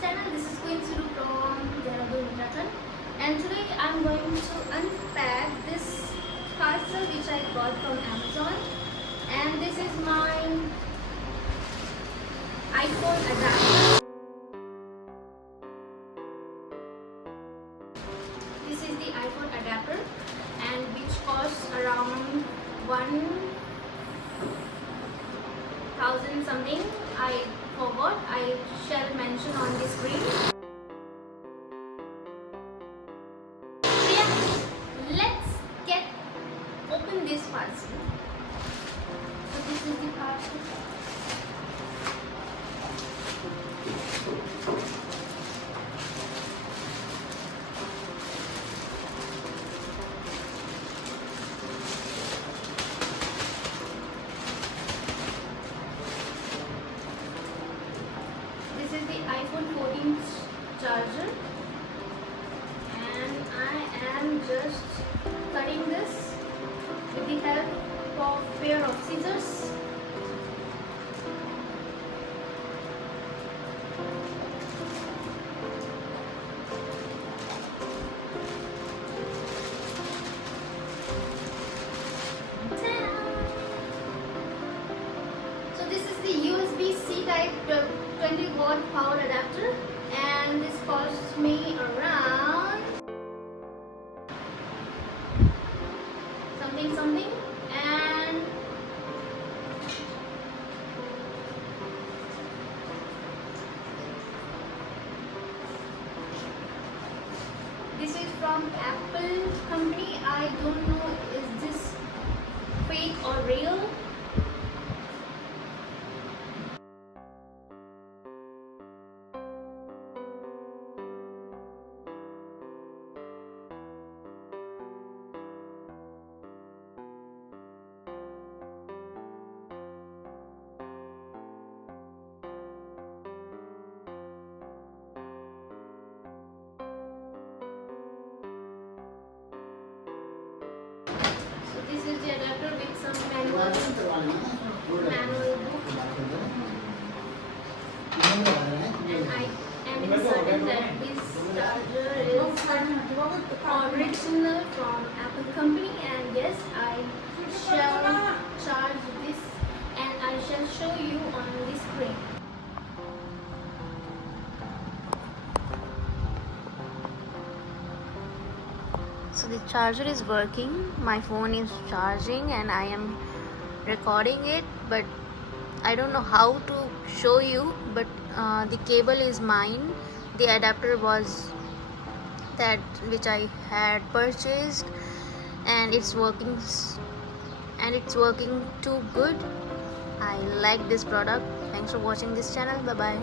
channel. This is Queen Suru from Uttarakhand, and today I'm going to unpack this parcel which I got from Amazon, and this is my iPhone adapter. This is the iPhone adapter, and which costs around 1,000 something. I forgot. I shall mention on the screen. So yeah, let's open this parcel. So this is the parcel. This is the iPhone 14 charger, and I am just cutting this with the help of a pair of scissors. Ta-da! So this is the USB-C type 20-watt power adapter, and this costs me around something, and this is from Apple company. I don't know is this fake or real. So this is the adapter with some manual book, and I am certain that this charger is original from Apple company, and yes, I shall charge this and I shall show you on the screen. So the charger is working, my phone is charging, and I am recording it, but I don't know how to show you. But the cable is mine, the adapter was that which I had purchased, and it's working too good. I like this product. Thanks for watching this channel. Bye bye.